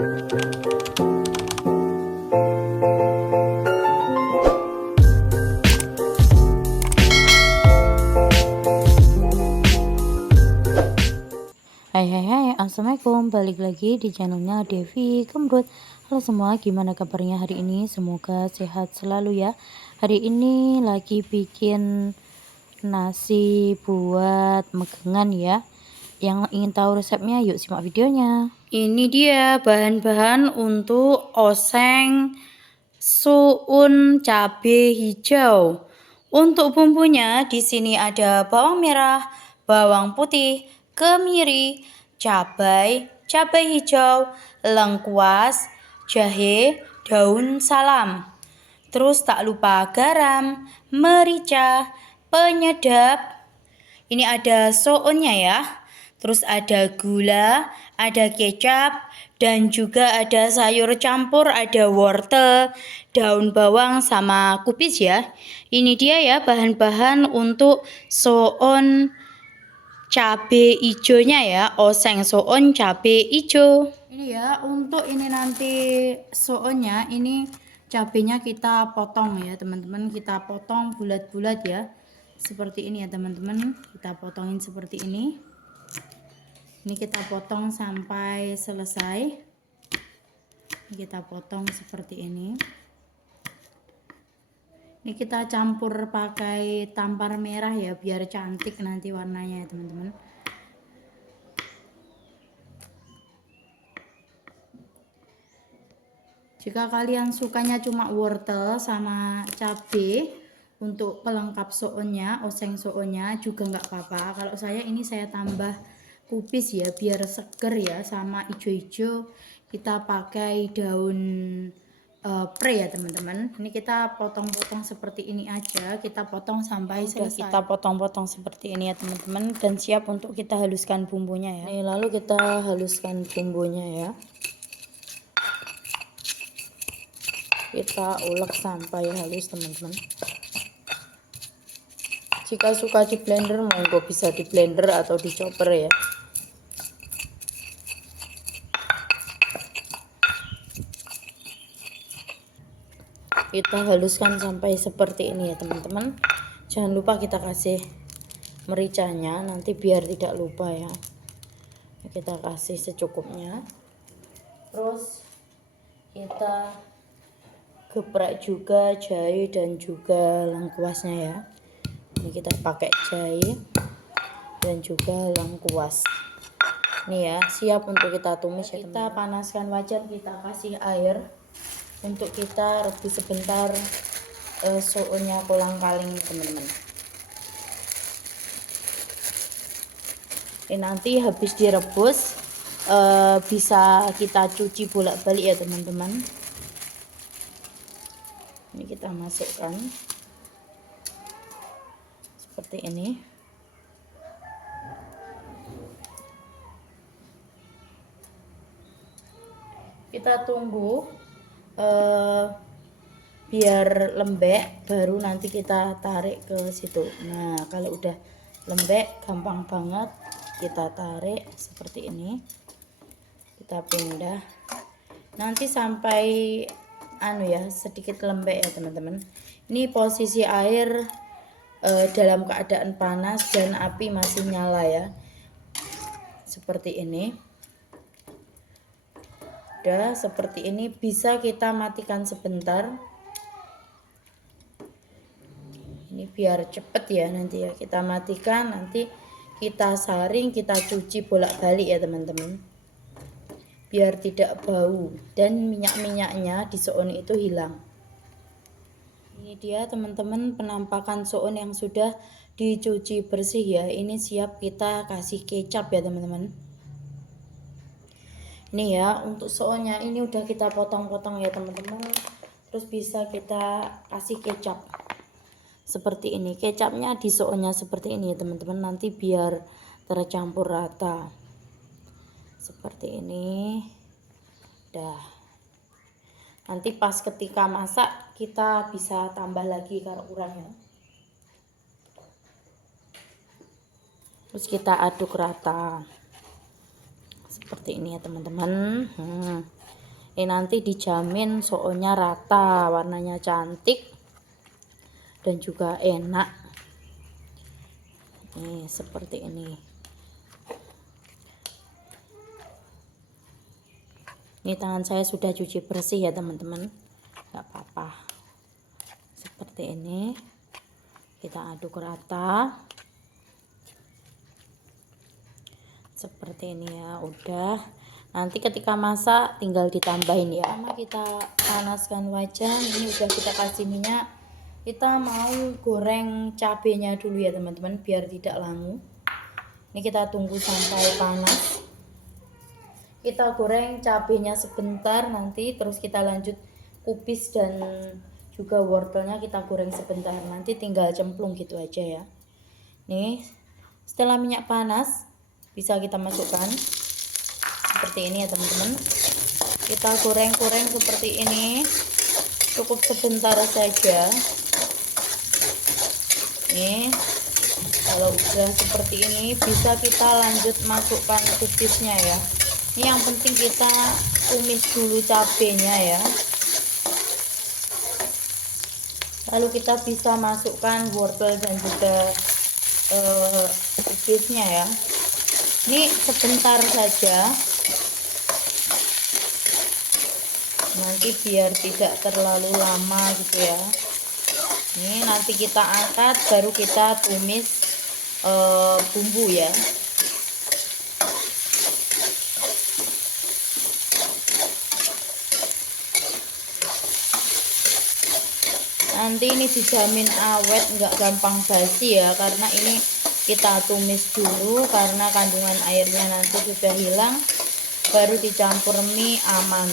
Hai, assalamualaikum, balik lagi di channelnya Devi Kemrut. Halo semua, gimana kabarnya hari ini? Semoga sehat selalu ya. Hari ini lagi bikin nasi buat megangan ya. Yang ingin tahu resepnya, yuk simak videonya. Ini dia bahan-bahan untuk oseng suun cabai hijau. Untuk bumbunya di sini ada bawang merah, bawang putih, kemiri, cabai hijau, lengkuas, jahe, daun salam. Terus tak lupa garam, merica, penyedap. Ini ada sounnya ya. Terus ada gula, ada kecap, dan juga ada sayur campur, ada wortel, daun bawang sama kubis ya. Ini dia ya bahan-bahan untuk soun cabe ijonya ya, oseng soun cabe ijo. Ini ya untuk ini nanti sounnya, ini cabenya kita potong ya teman-teman, kita potong bulat-bulat ya. Seperti ini ya teman-teman, kita potongin seperti ini. Ini kita potong sampai selesai. Ini kita potong seperti ini. Ini kita campur pakai tampar merah ya, biar cantik nanti warnanya ya teman-teman. Jika kalian sukanya cuma wortel sama cabai untuk pelengkap sounnya, oseng sounnya juga nggak apa-apa. Kalau saya ini saya tambah kubis ya, biar seger ya, sama ijo-ijo kita pakai daun pre ya teman-teman. Ini kita potong-potong seperti ini aja, kita potong sampai selesai. Kita potong-potong seperti ini ya teman-teman, dan siap untuk kita haluskan bumbunya ya. Nih, lalu kita haluskan bumbunya ya. Kita ulek sampai halus teman-teman. Jika suka di blender, monggo bisa di blender atau di chopper ya. Kita haluskan sampai seperti ini ya teman-teman. Jangan lupa kita kasih mericanya, nanti biar tidak lupa ya. Kita kasih secukupnya. Terus kita geprek juga jahe dan juga lengkuasnya ya. Ini kita pakai jahe dan juga lengkuas. Ini ya, siap untuk kita tumis ya. Kita panaskan wajan, kita kasih air untuk kita rebus sebentar sounnya kolang-kaling teman-teman. Ini nanti habis direbus bisa kita cuci bolak-balik ya teman-teman. Ini kita masukkan seperti ini. Kita tunggu biar lembek, baru nanti kita tarik ke situ. Nah, kalau udah lembek gampang banget kita tarik seperti ini. Kita pindah nanti sampai ya sedikit lembek ya teman-teman. Ini posisi air dalam keadaan panas dan api masih nyala ya, seperti ini. Udah seperti ini, bisa kita matikan sebentar. Ini biar cepet ya nanti ya, kita matikan, nanti kita saring, kita cuci bolak-balik ya teman-teman, biar tidak bau dan minyak-minyaknya di soun itu hilang. Ini dia teman-teman penampakan soun yang sudah dicuci bersih ya. Ini siap kita kasih kecap ya teman-teman. Ini ya untuk sounnya, ini udah kita potong-potong ya teman-teman. Terus bisa kita kasih kecap seperti ini. Kecapnya di sounnya seperti ini ya teman-teman, nanti biar tercampur rata seperti ini. Dah, nanti pas ketika masak kita bisa tambah lagi kalau kurang ya. Terus kita aduk rata seperti ini ya teman-teman. Ini nanti dijamin soalnya rata, warnanya cantik dan juga enak. Nih seperti ini. Ini tangan saya sudah cuci bersih ya teman-teman, nggak apa-apa. Seperti ini, kita aduk rata seperti ini ya. Udah, nanti ketika masak tinggal ditambahin ya. Pertama kita panaskan wajan, ini udah kita kasih minyak. Kita mau goreng cabenya dulu ya teman-teman, biar tidak langu. Ini kita tunggu sampai panas. Kita goreng cabenya sebentar, nanti terus kita lanjut kubis dan juga wortelnya kita goreng sebentar, nanti tinggal cemplung gitu aja ya. Nih setelah minyak panas bisa kita masukkan seperti ini ya teman-teman. Kita goreng-goreng seperti ini, cukup sebentar saja. Nih kalau udah seperti ini bisa kita lanjut masukkan kubisnya ya. Ini yang penting kita tumis dulu cabenya ya, lalu kita bisa masukkan wortel dan juga kubisnya ya. Ini sebentar saja, nanti biar tidak terlalu lama gitu ya. Ini nanti kita angkat baru kita tumis bumbu ya. Nanti ini dijamin awet, nggak gampang basi ya, karena ini kita tumis dulu, karena kandungan airnya nanti sudah hilang, baru dicampur mie aman.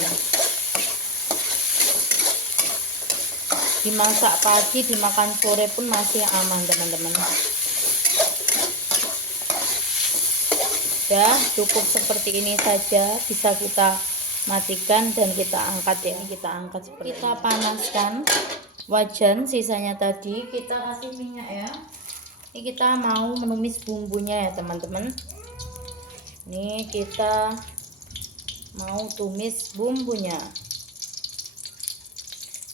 Dimasak pagi, dimakan sore pun masih aman teman-teman. Ya cukup seperti ini saja, bisa kita matikan dan kita angkat ya. Ini kita angkat seperti kita ini. Panaskan wajan sisanya tadi, kita kasih minyak ya. Ini kita mau menumis bumbunya ya teman-teman. Ini kita mau tumis bumbunya.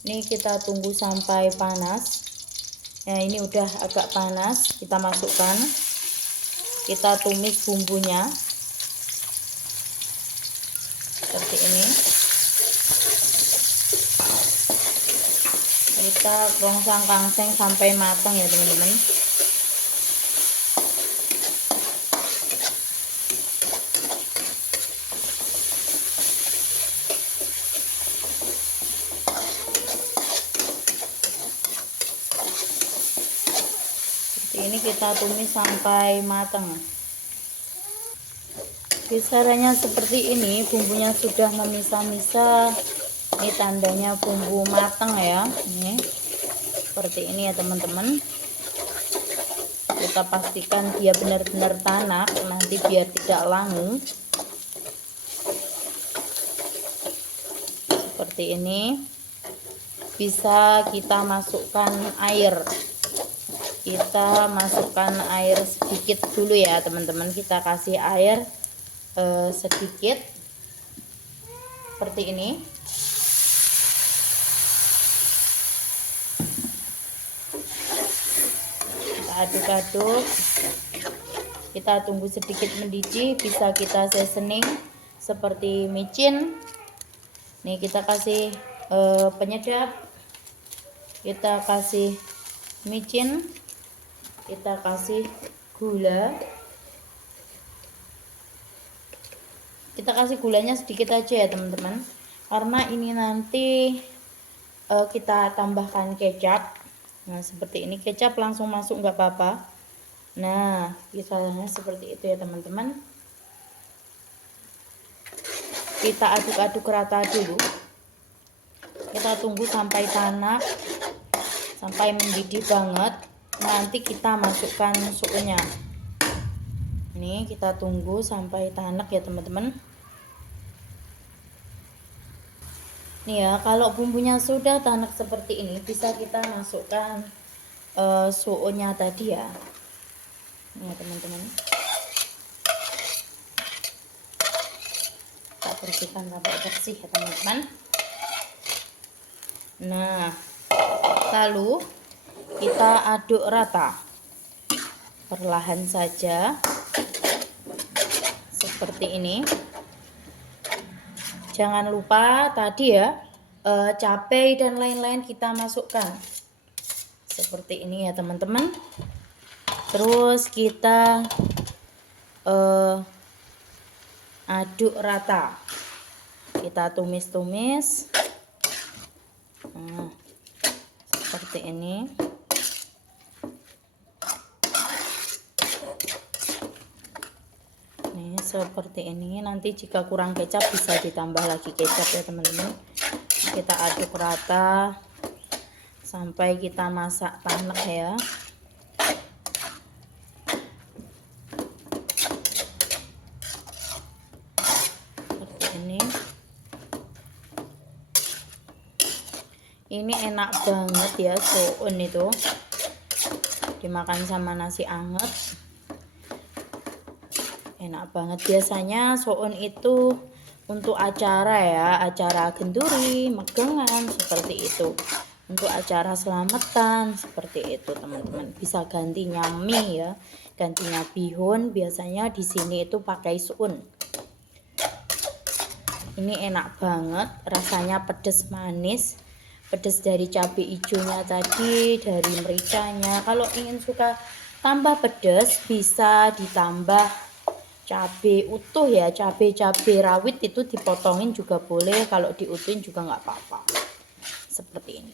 Ini kita tunggu sampai panas. Nah ini udah agak panas, kita masukkan, kita tumis bumbunya seperti ini. Kita rongsang-kangseng sampai matang ya teman-teman. Seperti ini kita tumis sampai matang. Kisarannya seperti ini, bumbunya sudah memisah-misah. Ini tandanya bumbu matang ya. Ini seperti ini ya teman-teman. Kita pastikan dia benar-benar tanak nanti biar tidak langu. Seperti ini. Bisa kita masukkan air. Kita masukkan air sedikit dulu ya teman-teman. Kita kasih air sedikit seperti ini. Kita aduk-aduk, kita tunggu sedikit mendidih, bisa kita seasoning seperti micin. Nih kita kasih penyedap, kita kasih micin, kita kasih gula. Kita kasih gulanya sedikit aja ya teman-teman, karena ini nanti kita tambahkan kecap. Nah seperti ini, kecap langsung masuk nggak apa-apa. Nah misalnya seperti itu ya teman-teman. Kita aduk-aduk rata dulu, kita tunggu sampai tanak, sampai mendidih banget. Nanti kita masukkan susunya. Ini kita tunggu sampai tanak ya teman-teman. Nih ya, kalau bumbunya sudah tanak seperti ini, bisa kita masukkan suonya tadi ya. Nih ya teman-teman. bersihkan sampai bersih ya teman-teman. Nah, lalu kita aduk rata perlahan saja seperti ini. Jangan lupa tadi ya, cabai dan lain-lain kita masukkan seperti ini ya teman-teman. Terus kita aduk rata, kita tumis-tumis. Nah, seperti ini. Nih seperti ini. Nanti jika kurang kecap bisa ditambah lagi kecap ya teman-teman. Kita aduk rata sampai kita masak tanek ya. Seperti ini. Ini enak banget ya soun itu, dimakan sama nasi anget enak banget. Biasanya soun itu untuk acara ya, acara genduri, megangan seperti itu. Untuk acara selamatan seperti itu teman-teman. Bisa gantinya mie ya, gantinya bihun. Biasanya di sini itu pakai soun. Ini enak banget, rasanya pedas manis. Pedas dari cabai hijaunya tadi, dari mericanya. Kalau ingin suka tambah pedas bisa ditambah cabai utuh ya, cabai rawit itu dipotongin juga boleh, kalau diutuhin juga nggak apa-apa. Seperti ini.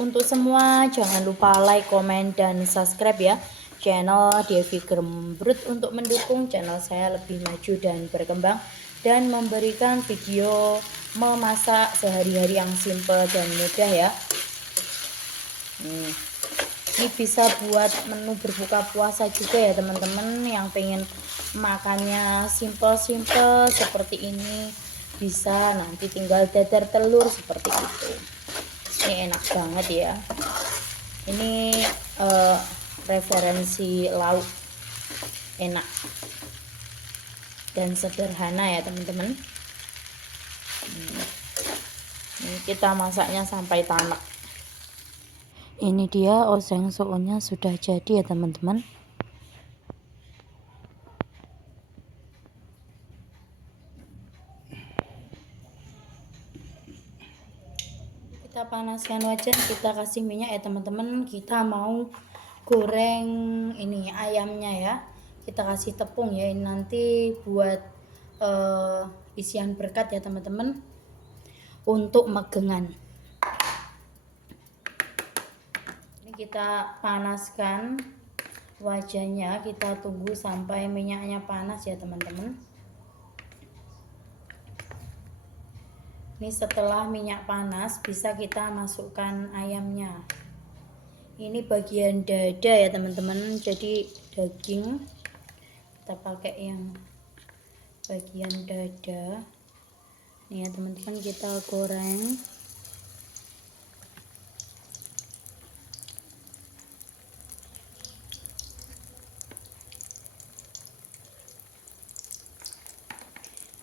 Untuk semua jangan lupa like, komen, dan subscribe ya channel Devi Gembrut untuk mendukung channel saya lebih maju dan berkembang dan memberikan video memasak sehari-hari yang simple dan mudah ya. Ini bisa buat menu berbuka puasa juga ya teman-teman yang pengen makannya simple-simple seperti ini. Bisa nanti tinggal dadar telur seperti itu. Ini enak banget ya. Ini referensi lauk enak dan sederhana ya teman-teman. Ini kita masaknya sampai tanek. Ini dia oseng sounnya sudah jadi ya teman-teman. Kita panaskan wajan, kita kasih minyak ya teman-teman. Kita mau goreng ini ayamnya ya. Kita kasih tepung ya, ini nanti buat isian berkat ya teman-teman, untuk magengan. Ini kita panaskan wajannya, kita tunggu sampai minyaknya panas ya teman-teman. Ini setelah minyak panas bisa kita masukkan ayamnya. Ini bagian dada ya teman-teman, jadi daging kita pakai yang bagian dada. Nih ya teman-teman, kita goreng.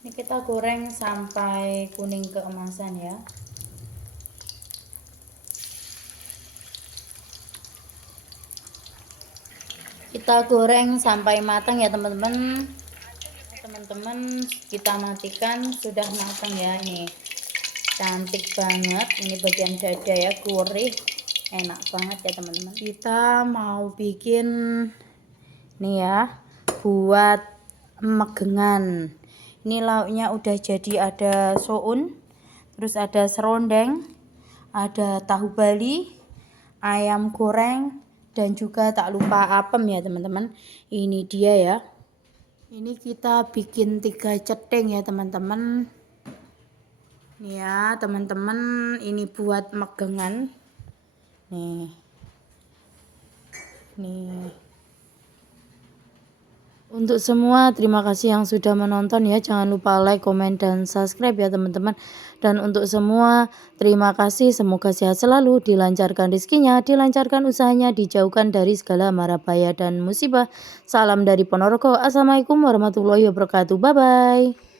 Ini kita goreng sampai kuning keemasan ya. Kita goreng sampai matang ya teman-teman. Teman-teman, kita matikan, sudah matang ya. Ini cantik banget. Ini bagian dada ya, gurih, enak banget ya teman-teman. Kita mau bikin nih ya, buat magengan. Ini lauknya udah jadi, ada soun, terus ada serondeng, ada tahu Bali, ayam goreng, dan juga tak lupa apem ya teman-teman. Ini dia ya. Ini kita bikin 3 ceteng ya teman-teman. Nih ya teman-teman, ini buat magengan. Nih. Untuk semua, terima kasih yang sudah menonton ya. Jangan lupa like, komen, dan subscribe ya teman-teman. Dan untuk semua, terima kasih. Semoga sehat selalu, dilancarkan rezekinya, dilancarkan usahanya, dijauhkan dari segala mara bahaya dan musibah. Salam dari Ponorogo. Assalamualaikum warahmatullahi wabarakatuh. Bye-bye.